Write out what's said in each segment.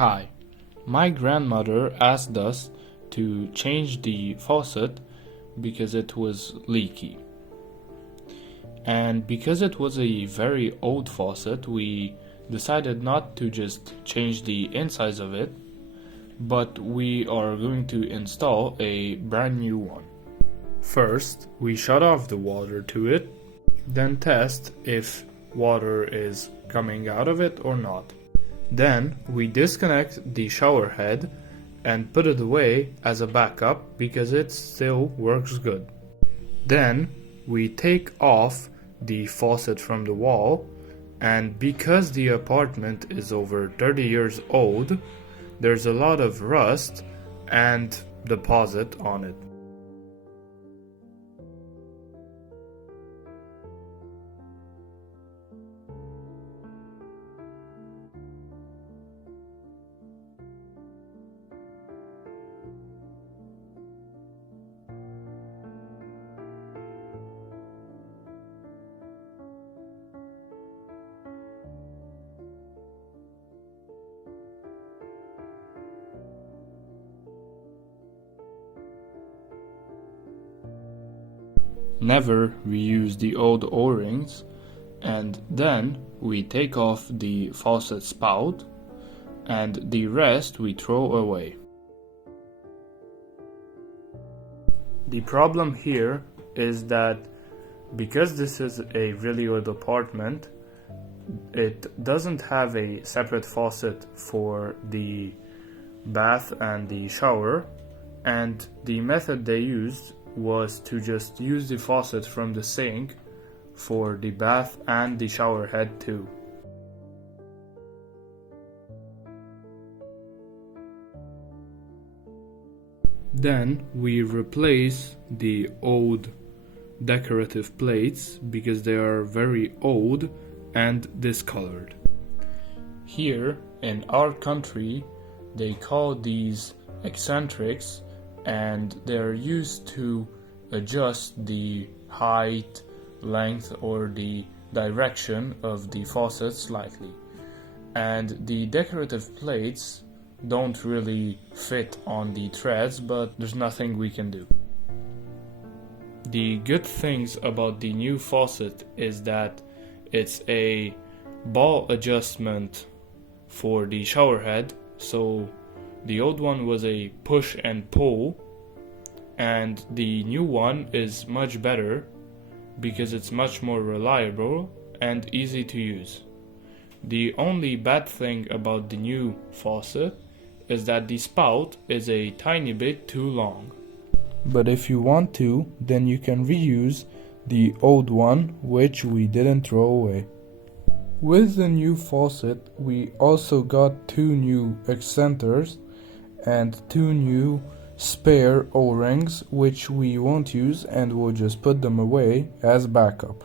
Hi, my grandmother asked us to change the faucet because it was leaky. And because it was a very old faucet, we decided not to just change the insides of it, but we are going to install a brand new one. First, we shut off the water to it, then test if water is coming out of it or not. Then we disconnect the shower head and put it away as a backup because it still works good. Then we take off the faucet from the wall, and because the apartment is over 30 years old, there's a lot of rust and deposit on it. Never reuse the old O-rings, and then we take off the faucet spout and the rest we throw away. The problem here is that because this is a really old apartment, it doesn't have a separate faucet for the bath and the shower, and the method they used was to just use the faucet from the sink for the bath and the shower head too. Then we replace the old decorative plates because they are very old and discolored. Here in our country, they call these eccentrics, and they're used to adjust the height, length, or the direction of the faucet slightly. And the decorative plates don't really fit on the threads, but there's nothing we can do. The good things about the new faucet is that it's a ball adjustment for the shower head, so the old one was a push and pull, and the new one is much better because it's much more reliable and easy to use. The only bad thing about the new faucet is that the spout is a tiny bit too long. But if you want to, then you can reuse the old one, which we didn't throw away. With the new faucet, we also got 2 new accenters and 2 new spare O-rings, which we won't use and we'll just put them away as backup.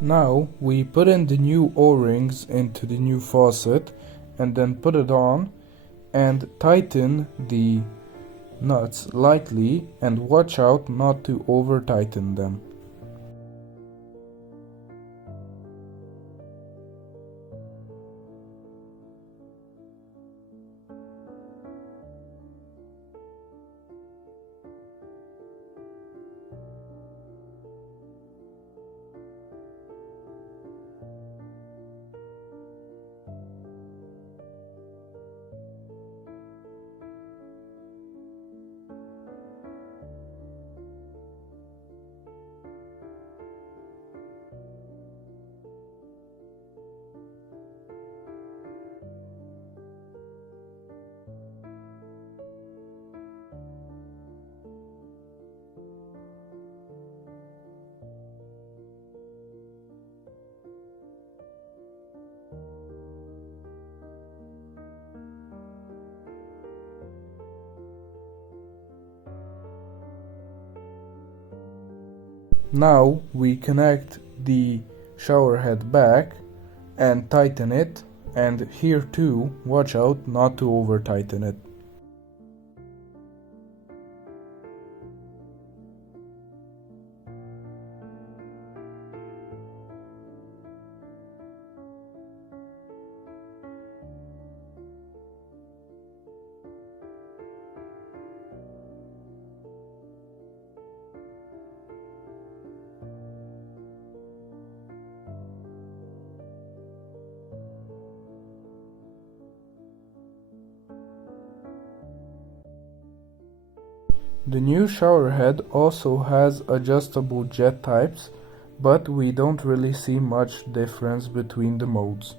Now we put in the new O-rings into the new faucet and then put it on and tighten the nuts lightly and watch out not to over tighten them. Now we connect the shower head back and tighten it, and here too watch out not to over tighten it. The new shower head also has adjustable jet types, but we don't really see much difference between the modes.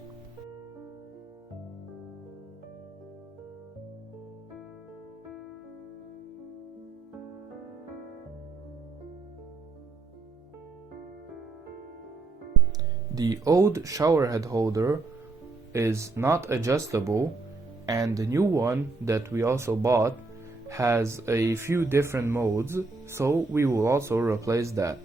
The old shower head holder is not adjustable, and the new one that we also bought has a few different modes, so we will also replace that.